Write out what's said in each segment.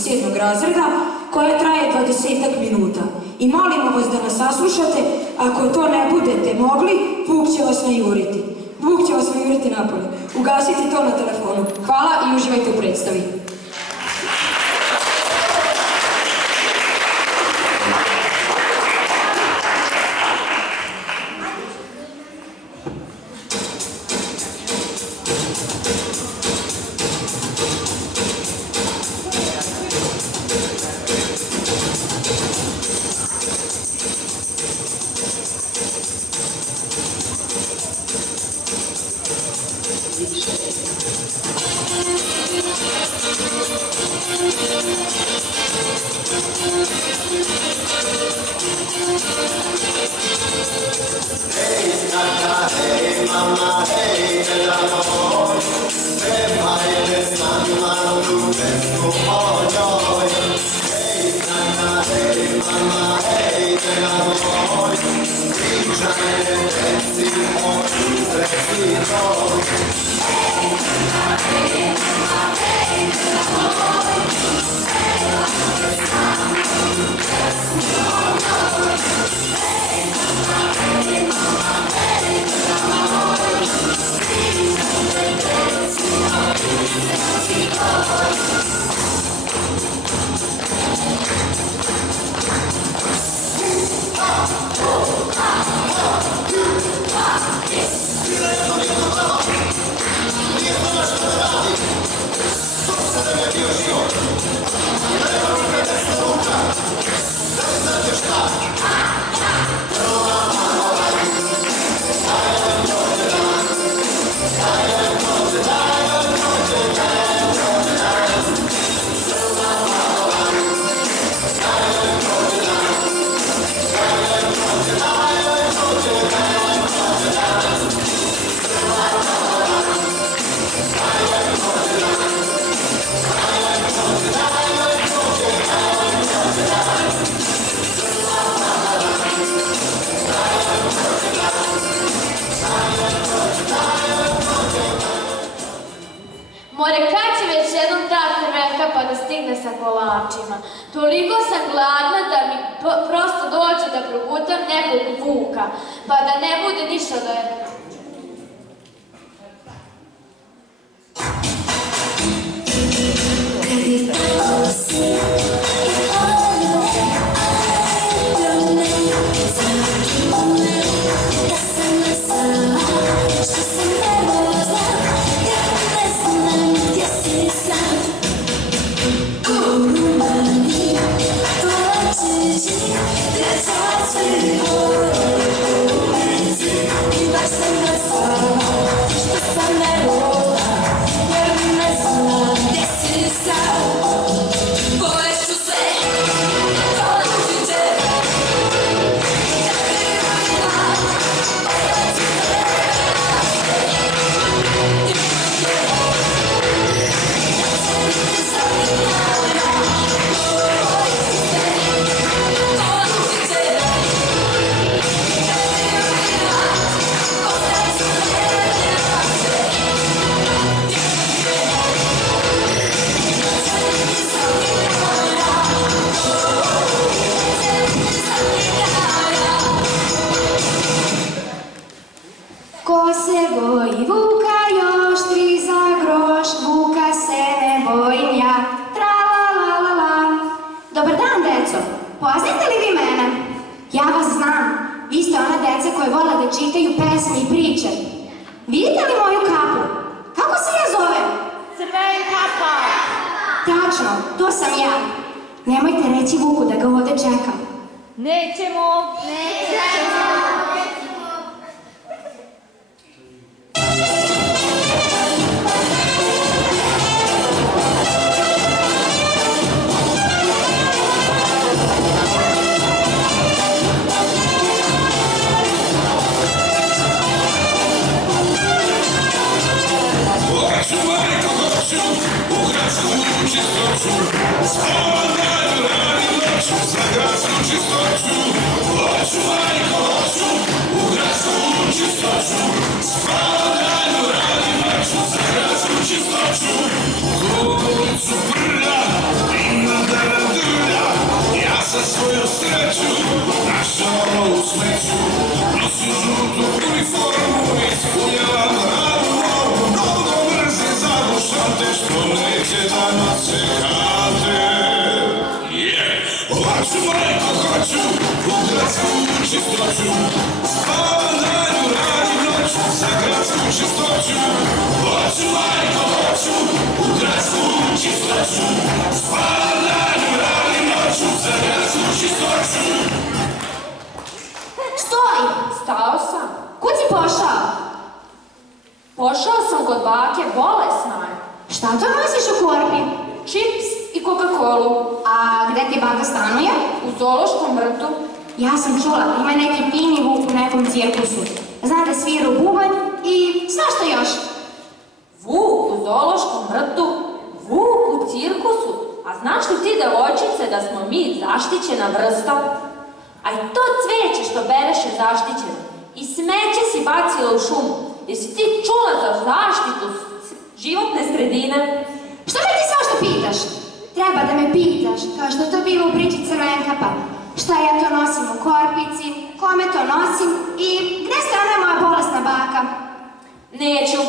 7. razreda koja traje 20 minuta. I molimo vas da nas saslušate, ako to ne budete mogli, Vuk će vas najuriti. Vuk će vas najuriti napolje. Ugasite to na telefonu. Hvala i uživajte u predstavi. Toliko sam gladna da mi prosto dođe da progutam nekog Vuka, pa da ne bude ništa da je... Čitaju pesme i priče. Vidite li moju kapu? Kako se ja zovem? Crvena kapa. Tačno, to sam ja. Nemojte reći Vuku da ga ovde čekam. Nećemo. Čistoću, u kuću prlja i na sreću, našao u smeću, nosi žutu uniformu, ispunjavam radnu normu, mnogo mrzim zabušate, što neće da nose kate. Hoću, majko, hoću, u gradsku čistoću, spavam danju, radim noću, za gradsku čistoću. Hoću, majko, hoću, u gradsku čistoću, spavam danju, radim noću, za gradsku čistoću. Stoj! Stao sam. Kud si pošao? Pošao sam kod bake, bolesna je. Šta to nosiš u korpi? Čips i Coca-Colu. A gde ti baka stanuje? U zoološkom vrtu. Ja sam čula, ima neki fini vuk u nekom cirkusu. Zna da svira u bubanj i svašta još. Vuk u zoološkom vrtu? Vuk u cirkusu? A znaš li ti, devojčice, da smo mi zaštićena vrsta? A i to cveće što bereš je zaštićeno. I smeće si bacila u šumu. Jesi ti čula za zaštitu životne sredine? Što me ti svašta pitaš? Treba da me pitaš, kao što to bilo u priči Crvenkapa. Šta ja to nosim u korpici, kome to nosim i gde stanuje moja bolesna baka? Neću.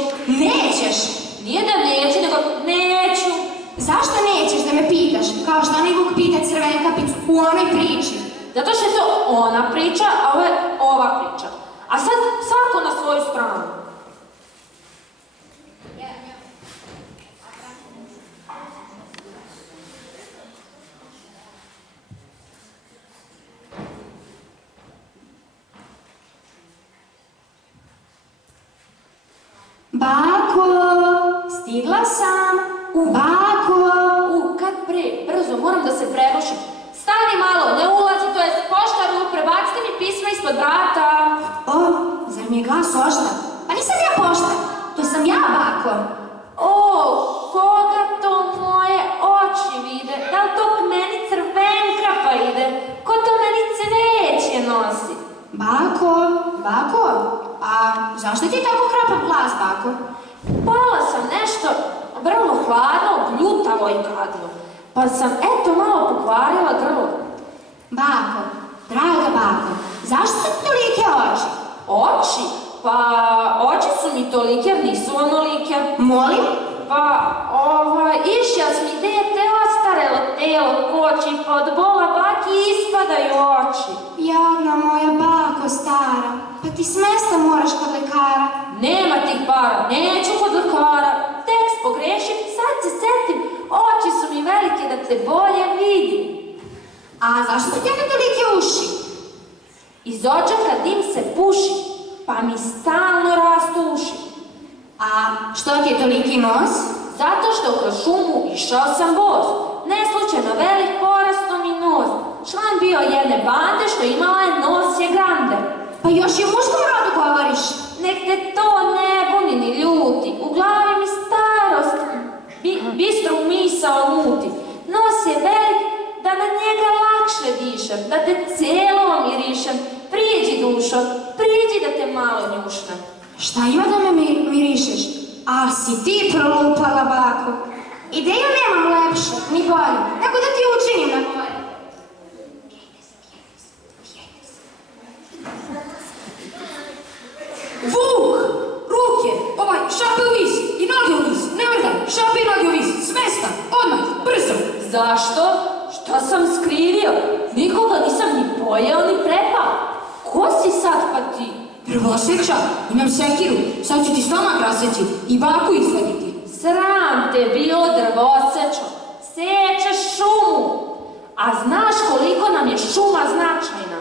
Nećeš? Nije da neću, nego neću. Zašto nećeš da me pitaš, kao što onaj Vuk pita Crvenkapicu u onoj priči? Zato što je to ona priča, a ovo je ova priča. A sad svako na svoju stranu. Bako, stigla sam. Bako. Kad pre, brzo, moram da se prerušim. Stani malo, ne ulazi, to je poštaru, prebacite mi pisma ispod vrata. O, zar mi je glas oštar? Pa nisam ja poštar, to sam ja, bako. O, koga to moje oči vide? Da li to k meni Crvenkapa ide? Ko to meni cveće nosi? Bako, a zašto ti je tako hrapan glas, bako? Pala sam nešto vrlo hladno, bljutavo i gadno. Pa sam eto malo pokvarila grlo. Bako, draga bako, zašto su ti tolike oči? Oči? Pa oči su mi tolike, jer nisu onolike. Molim? Pa, išćas mi dete ostarelo telo koči, pa od bola baki ispadaju oči. Jadna moja bako stara, pa ti s mesta moraš kod lekara. Nema tih para, neću kod lekara. Tekst pogrešim, sad se setim, oči su mi velike da te bolje vidim. A zašto su ti one tolike uši? Iz odžaka dim se puši, pa mi stalno rastu uši. A što ti je toliki nos? Zato što kroz šumu išao sam bos. Neslučajno velik porastom mi nos. Član bio jedne bande što imala je nos je grande. Pa još i u muškom rodu govoriš. Nek te to ne buni ni ljuti. U glavi mi starost bistru misao muti. Nos je velik da na njega lakše dišem, da te celo mirišem. Priđi dušo, priđi da te malo njušnem. Šta ima da me mirišeš? A si ti prolupala, bako. Ideju nemam lepšu, ni bolju, nego da ti učinim na bolje. Vuk! Ruke! Šape u vis! I noge u vis! Ne mrdaj! Šape i noge u vis! S mesta! Odmah! Brzo! Zašto? Šta sam skrivio? Nikoga nisam ni pojeo ni prepao. Ko si sad pa ti? Prvoseča! Imam sekiru! Sad ću ti stomak raseći i baku izvaditi. Sram te bilo drvosečo. Sečeš šumu. A znaš koliko nam je šuma značajna?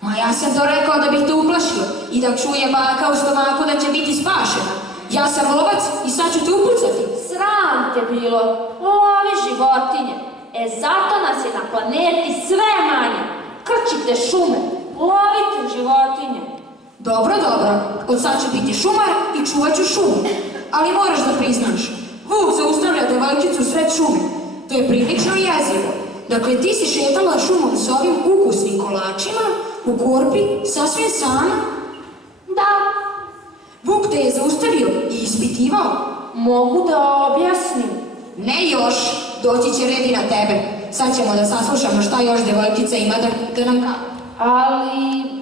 Ma ja sam to rekao da bih te uplašio i da čuje baka u stomaku da će biti spašena. Ja sam lovac i sad ću te upucati. Sram te bilo. Lovi životinje. Zato nas je na planeti sve manje. Krčite šume. Lovite životinje. Dobro, od sad ću biti šumar i čuvat ću šumu. Ali moraš da priznaš, Vuk zaustavlja devojčicu sred šume. To je prilično jezivo. Dakle, ti si šetala šumom s ovim ukusnim kolačima, u korpi, sasvim sama? Da. Vuk te je zaustavio i ispitivao. Mogu da objasnim. Ne još, doći će red i na tebe. sad ćemo da saslušamo šta još devojčica ima da nam kaže. Ali...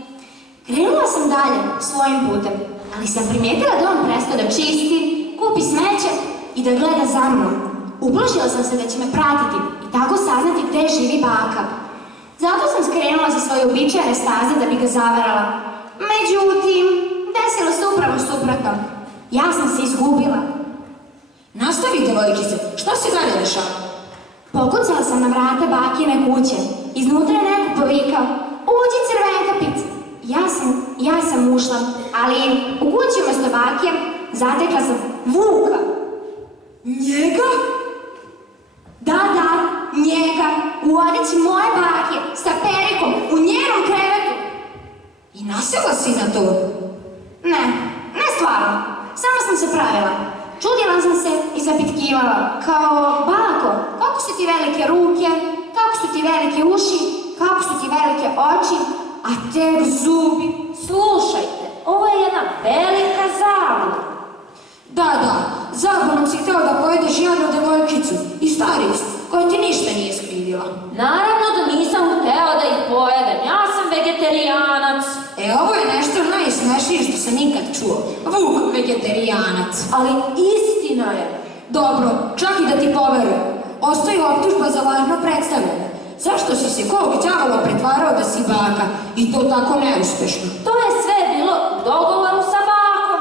Krenula sam dalje, svojim putem, ali sam primijetila da on prestao da čisti, kupi smeće i da gleda za mnom. Uplašila sam se da će me pratiti i tako saznati gde živi baka. Zato sam skrenula za svoje uobičajene staze da bi ga zavarala. Međutim, desilo se upravo suprotno. Ja sam se izgubila. Nastavi, devojčice, šta se dalje dešava? Pokucala sam na vrata bakine kuće. Iznutra je neko povikao: "Uđi, Crvenkapice." Ja sam ušla, ali u kući umesto bake zatekla sam Vuka. Njega? Da, njega, u odeći moje bake, sa perikom, u njenom krevetu. I nasela si na to? Ne stvarno, samo sam se pravila. Čudila sam se i zapitkivala, kao: "Bako, kako su ti velike ruke, kako su ti velike uši, kako su ti velike oči, a tek zubi." Slušajte, ovo je jedna velika zabluda. Da, zabunom si hteo da pojedeš jednu devojčicu i staricu, koja ti ništa nije skrivila. Naravno da nisam hteo da ih pojedem, ja sam vegetarijanac. Ovo je nešto najsmešnije što sam nikad čuo. Vuk vegetarijanac. Ali istina je. Dobro, čak i da ti poverujem. Ostaje optužba za lažno predstavljanje. Zašto si se kog đavola pretvarao da si baka i to tako neuspešno? To je sve bilo u dogovoru sa bakom.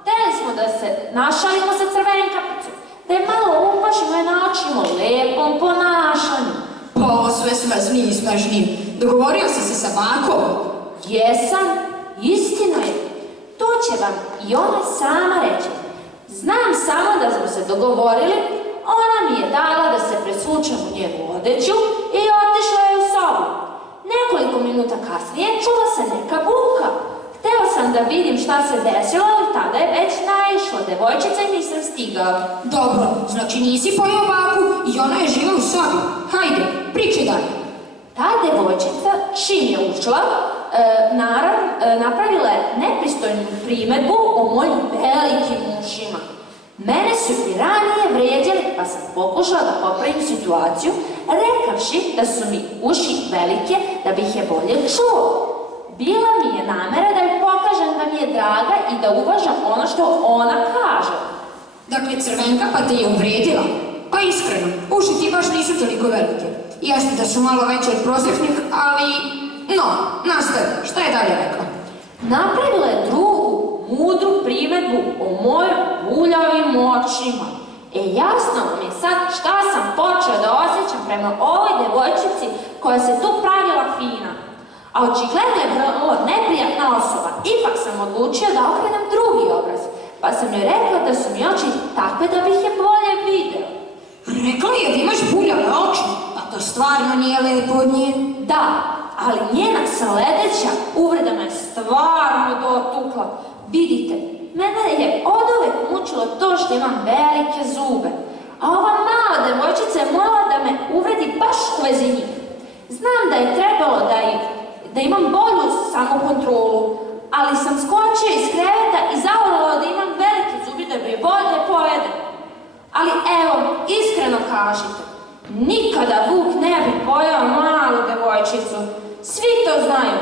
Hteli smo da se našalimo sa Crvenkapicom, da je malo uplašimo i naučimo lepom ponašanju. Pa ovo sve smešnije i smešnije. Dogovorio si se sa bakom? Jesam, istina je. To će vam i ona sama reći. Znam samo da smo se dogovorili, ona mi je dala da se presvučem u njenu odeću i otišla je u sobu. Nekoliko minuta kasnije čula se neka buka. Hteo sam da vidim šta se desilo, ali tada je već naišla devojčica i nisam stigao. Dobro, znači nisi pojeo baku i ona je živa u sobi. Hajde, pričaj dalje. Ta devojčica, čim je ušla, napravila je nepristojnu primedbu o mojim velikim ušima. Mene su i ranije vređali, pa sam pokušala da popravim situaciju, rekavši da su mi uši velike da bih je bolje čuo. Bila mi je namera da joj pokažem da mi je draga i da uvažam ono što ona kaže. Dakle, Crvenkapa te je uvredila. Pa iskreno, uši ti baš nisu toliko velike. Jeste da su malo veće od prosječnih, ali... No, nastavi, šta je dalje rekla? Napravila je drugu, mudru primedbu o mojim buljavim očima. Jasno mi je sad šta sam počeo da osjećam prema ovoj devojčici koja se tu pravila fina. A očigledno je vrlo neprijatna osoba. Ipak sam odlučio da okrenem drugi obraz. Pa sam joj rekla da su mi oči takve da bih je bolje video. Rekla je da imaš buljave oči, pa to stvarno nije lepo od nje. Da, ali njena sledeća uvreda me stvarno dotukla. Vidite, mene je oduvek mučilo to što imam velike zube. A ova mala devojčica je morala da me uvredi baš u vezi njih. Znam da je trebalo da imam bolju samokontrolu, ali sam skočio iz kreveta i zavolala da imam velike zubi da bi je bolje pojedem. Ali evo, iskreno kažite, nikada Vuk ne bi pojeo malu devojčicu. Svi to znaju,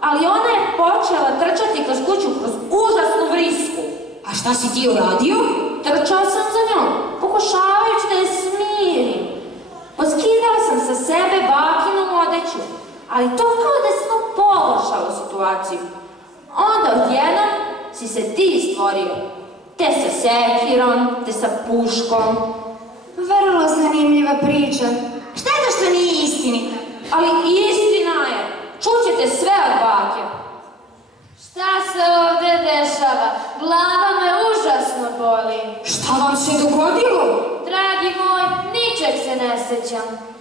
ali ona je počela trčati kroz kuću kroz užasnu vrisku. A šta si ti uradio? Trčao sam za njom, pokušavajući da je smirim. Poskidala sam sa sebe bakinu odeću, ali to kao da je samo pogoršalo situaciju. Onda odjednom si se ti stvorio. Te sa sekirom, te sa puškom. Vrlo zanimljiva priča. Šteta što nije istinita. Ali istina je. Čućete sve od bake. Šta se ovde dešava? Glava me užasno boli. Šta vam se dogodilo? Dragi moj, ničeg se ne sećam.